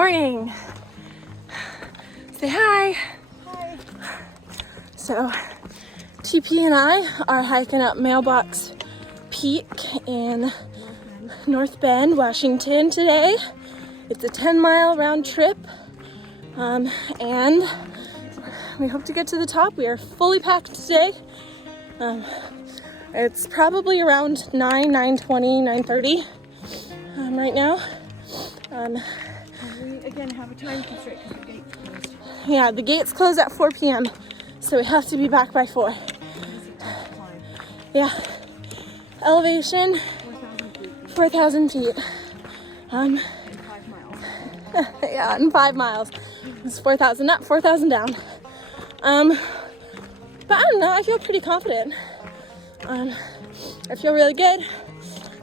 morning. Say hi. Hi. So, TP and I are hiking up Mailbox Peak in North Bend, Washington today. It's a 10-mile round trip, and we hope to get to the top. We are fully packed today. It's probably around 9:20, 9:30 right now. We again have a time constraint because the gate's closed. Yeah, the gates close at 4 p.m. So we have to be back by 4. Yeah. Elevation 4,000 feet. In 5 miles. Yeah, in 5 miles. It's 4,000 up, 4,000 down. But I don't know, I feel pretty confident. I feel really good.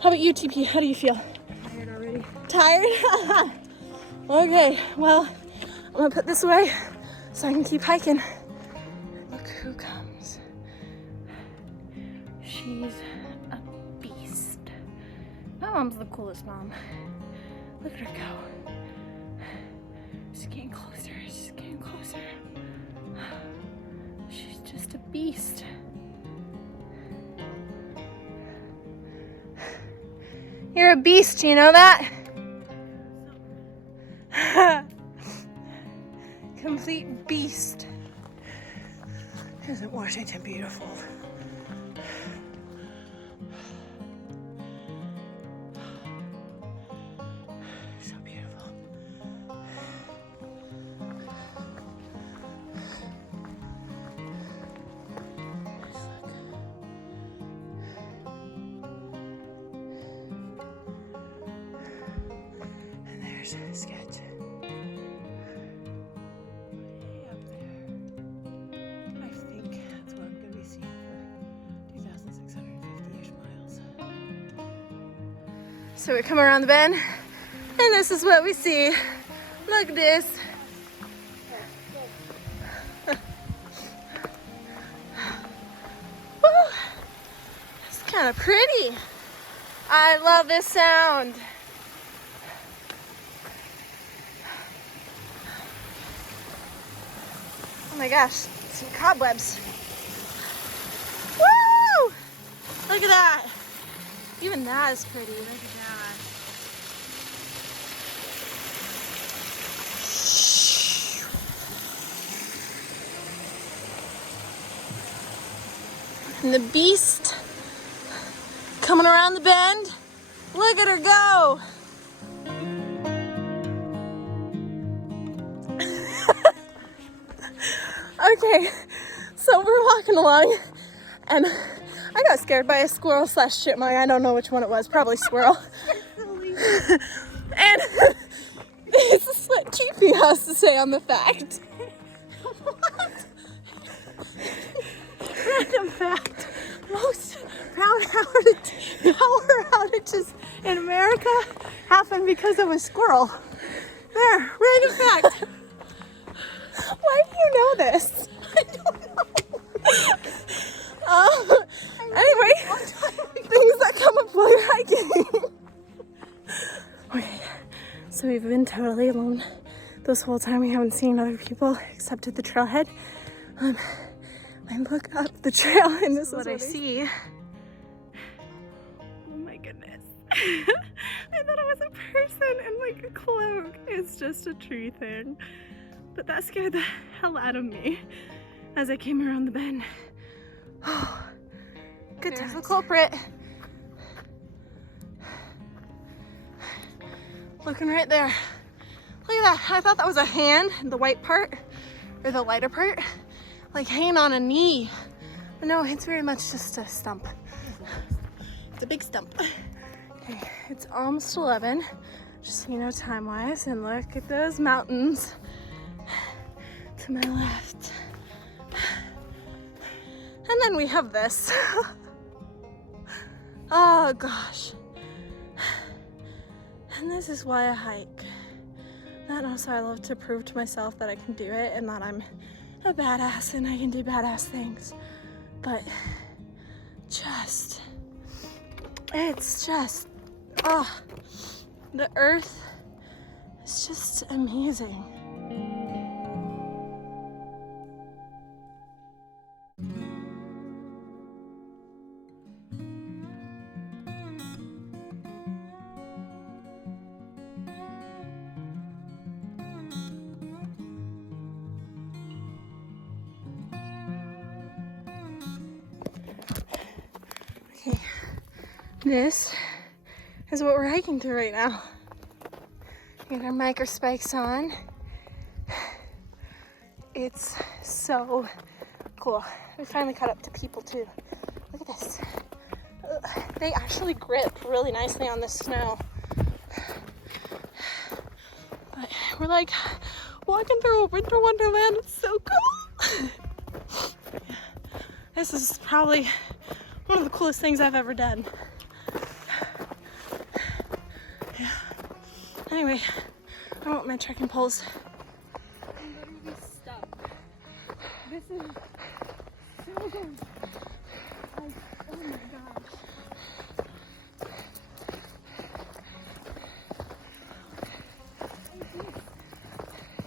How about you, TP? How do you feel? Tired already. Tired? Okay, well, I'm gonna put this away so I can keep hiking. Look who comes. She's a beast. My mom's the coolest mom. Look at her go. She's getting closer, she's getting closer. She's just a beast. You're a beast, you know that? Complete beast. Isn't Washington beautiful? So beautiful. And there's a sketch. So we come around the bend, and this is what we see. Look at this. Woo! It's kind of pretty. I love this sound. Oh my gosh, some cobwebs. Woo! Look at that. Even that is pretty. Look at that. And the beast coming around the bend. Look at her go. Okay, so we're walking along and I got scared by a squirrel / chipmunk. I don't know which one it was, probably squirrel. And this is what TP has to say on the fact. What? Random fact. Most power outages in America happen because of a squirrel. There, random fact. Why do you know this? I don't know. Anyway, things that come up while you're hiking. Okay, so we've been totally alone this whole time. We haven't seen other people except at the trailhead. I look up the trail and this is what I see. Oh my goodness. I thought it was a person in like a cloak. It's just a tree thing. But that scared the hell out of me as I came around the bend. Oh, good times. There's the culprit. Looking right there. Look at that. I thought that was a hand, the white part, or the lighter part, like hanging on a knee. But no, it's very much just a stump. It's a big stump. Okay, it's almost 11, just so you know time-wise, and look at those mountains to my left. And then we have this. Oh gosh. And this is why I hike. And also I love to prove to myself that I can do it and that I'm a badass and I can do badass things. But it's just, oh, the earth It's just amazing. Okay, this is what we're hiking through right now. We got our Microspikes on. It's so cool. We finally caught up to people too. Look at this. They actually grip really nicely on the snow. But we're like walking through a winter wonderland. It's so cool. This is probably one of the coolest things I've ever done. Yeah. Anyway, I want my trekking poles. I'm literally stuck. This is so good. Like, oh my gosh.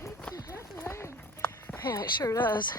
It takes your breath away. Yeah, it sure does.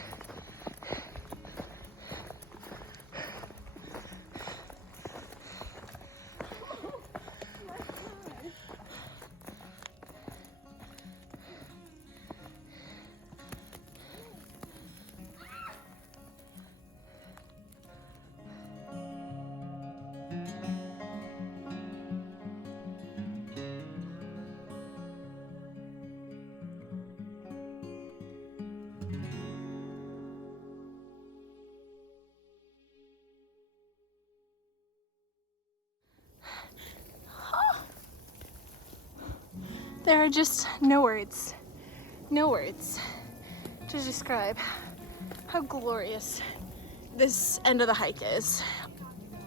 There are just no words to describe how glorious this end of the hike is.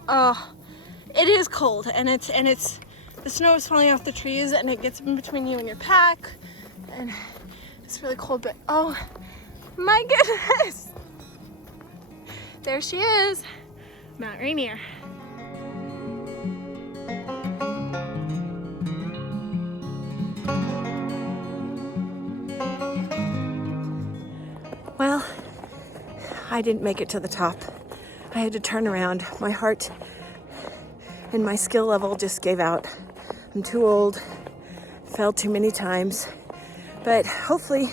It is cold, and it's the snow is falling off the trees, and it gets in between you and your pack, and it's really cold. But oh my goodness, there she is, Mount Rainier. Well, I didn't make it to the top. I had to turn around. My heart and my skill level just gave out. I'm too old, fell too many times, but hopefully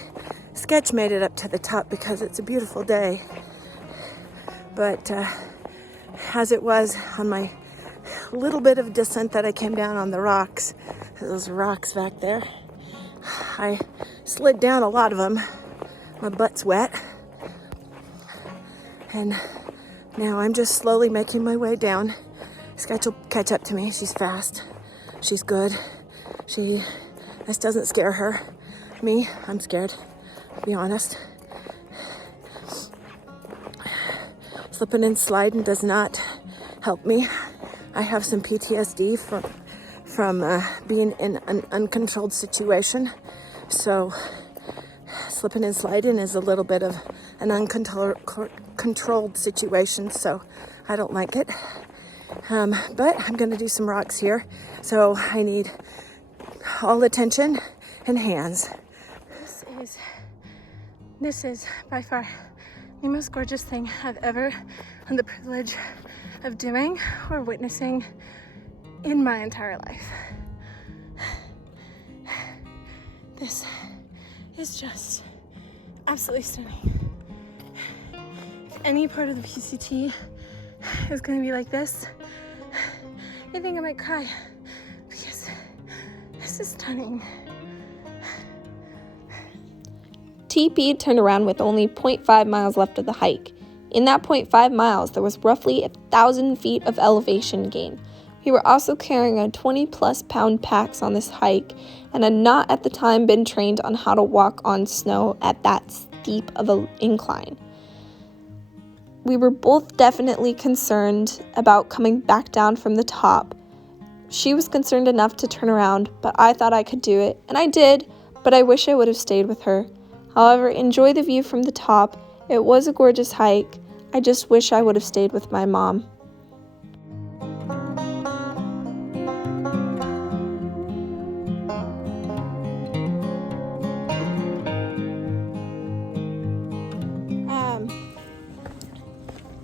Sketch made it up to the top because it's a beautiful day. But as it was on my little bit of descent that I came down on the rocks, those rocks back there, I slid down a lot of them. My butt's wet, and now I'm just slowly making my way down. Sketch will catch up to me. She's fast. She's good. This doesn't scare her. Me, I'm scared, to be honest. Slipping and sliding does not help me. I have some PTSD from being in an uncontrolled situation, so slipping and sliding is a little bit of an uncontrolled situation, so I don't like it. But I'm going to do some rocks here, so I need all attention and hands. This is by far the most gorgeous thing I've ever had the privilege of doing or witnessing in my entire life. This is just absolutely stunning. If any part of the PCT is going to be like this, I think I might cry because this is stunning. TP turned around with only 0.5 miles left of the hike. In that 0.5 miles, there was roughly 1,000 feet of elevation gain. We were also carrying a 20-plus pound packs on this hike and had not at the time been trained on how to walk on snow at that steep of an incline. We were both definitely concerned about coming back down from the top. She was concerned enough to turn around, but I thought I could do it, and I did, but I wish I would have stayed with her. However, enjoy the view from the top. It was a gorgeous hike. I just wish I would have stayed with my mom.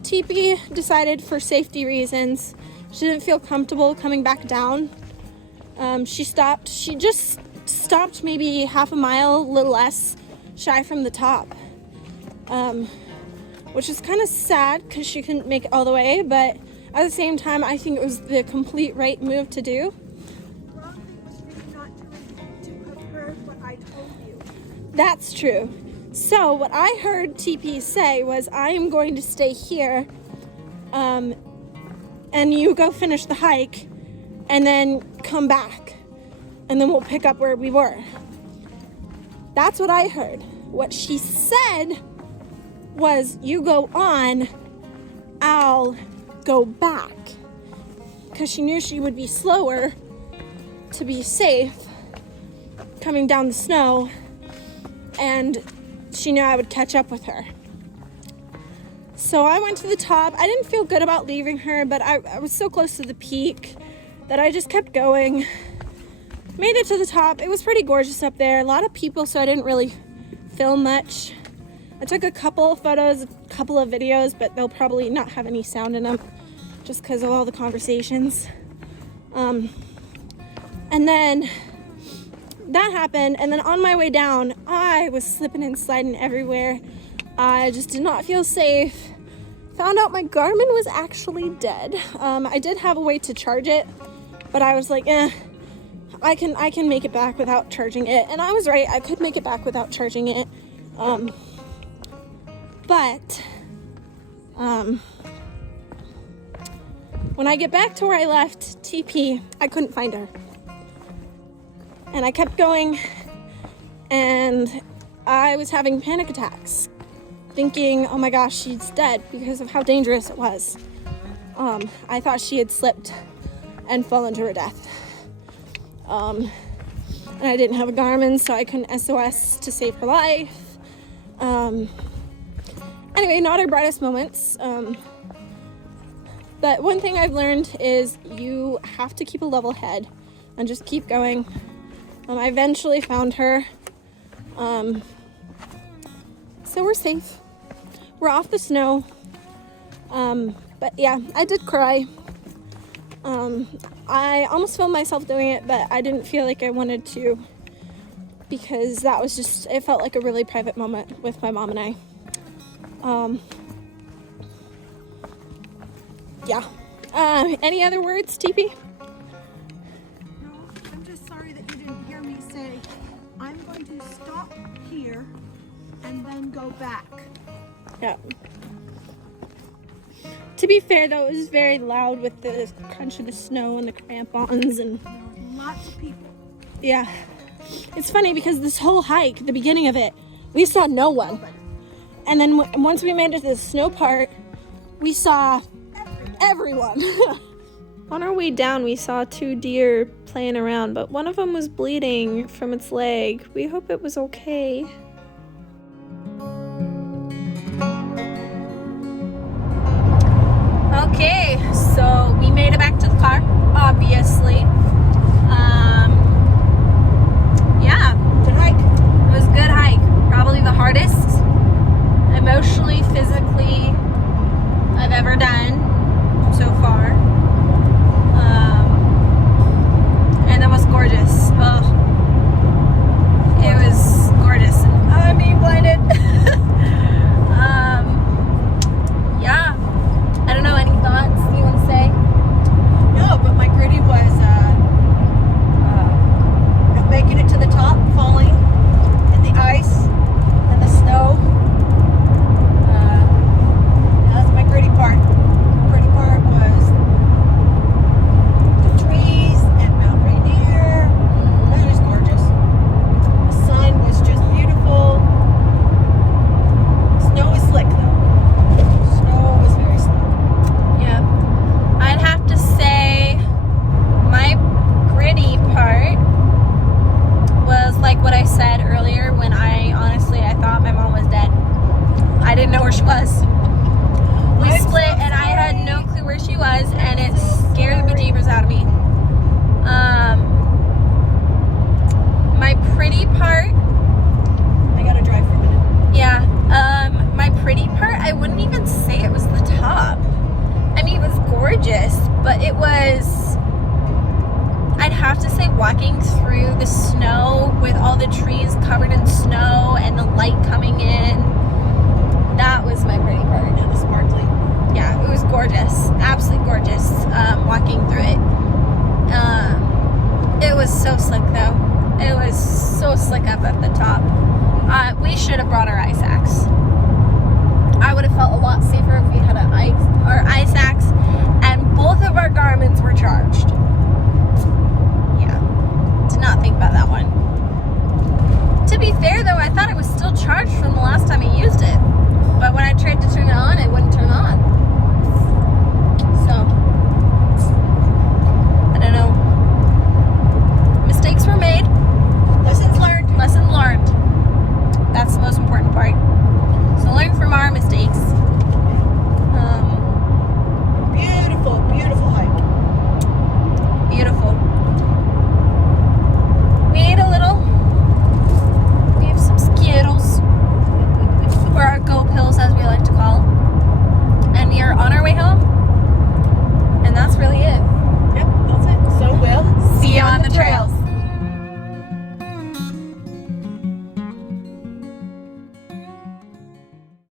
TP decided for safety reasons she didn't feel comfortable coming back down. She just stopped maybe half a mile, a little less shy from the top, which is kind of sad because she couldn't make it all the way, but at the same time I think it was the complete right move to do. Wrong thing was for you not to have heard what I told you. That's true. So what I heard TP say was, I am going to stay here, and you go finish the hike and then come back and then we'll pick up where we were. That's what I heard. What she said was, you go on, I'll go back, because she knew she would be slower to be safe coming down the snow, and she knew I would catch up with her. So I went to the top. I didn't feel good about leaving her, but I was so close to the peak that I just kept going. Made it to the top. It was pretty gorgeous up there. A lot of people, so I didn't really film much. I took a couple of photos, a couple of videos, but they'll probably not have any sound in them just because of all the conversations. And then that happened, and then on my way down, I was slipping and sliding everywhere. I just did not feel safe. Found out my Garmin was actually dead. I did have a way to charge it, but I was like, I can make it back without charging it. And I was right, I could make it back without charging it. But when I get back to where I left TP, I couldn't find her. And I kept going, and I was having panic attacks, thinking, oh my gosh, she's dead, because of how dangerous it was. I thought she had slipped and fallen to her death. And I didn't have a Garmin, so I couldn't SOS to save her life. Anyway, not our brightest moments. But one thing I've learned is you have to keep a level head and just keep going. I eventually found her. So we're safe. We're off the snow. But yeah, I did cry. I almost filmed myself doing it, but I didn't feel like I wanted to, because that was just, it felt like a really private moment with my mom and I. Yeah. Any other words, TP? No, I'm just sorry that you didn't hear me say, I'm going to stop here and then go back. Yeah. To be fair, though, it was very loud with the crunch of the snow and the crampons, and There were lots of people. yeah. It's funny because this whole hike, the beginning of it, we saw no one. And then once we made it to the snow part, we saw everyone. On our way down, we saw 2 deer playing around, but one of them was bleeding from its leg. We hope it was okay. Okay, so we made it back to the car, obviously. Yeah, good hike. It was a good hike. Probably the hardest, emotionally, physically, I've ever done so far. And it was gorgeous. Oh, it was gorgeous. I'm being blinded. Yeah. I don't know, any thoughts you want to say? No, but my gritty was making it to the top, falling in the ice and the snow. That's my gritty part. The gritty part was the trees and Mount Rainier. That was gorgeous. The sun was just beautiful. Snow was slick though. Snow was very slick. Yeah. I'd have to say my gritty part was like what I said earlier, when I thought my mom was dead. I didn't know where she was. We split and I had no clue where she was, and it scared the bejeebers out of me. My pretty part, I gotta drive for a minute. yeah, my pretty part, I wouldn't even say it was the top. charged. Yeah, did not think about that one. To be fair though, I thought it was still charged from the last time I used it. But when I tried to turn it on, it wouldn't turn on. So, I don't know. Mistakes were made. Lessons learned. Lesson learned. That's the most important part. So learn from our mistakes. Beautiful, beautiful hike. Beautiful. We ate a little. We have some Skittles. Or our Go Pills, as we like to call them. And we are on our way home. And that's really it. Yep, that's it. So we'll See you on the trail.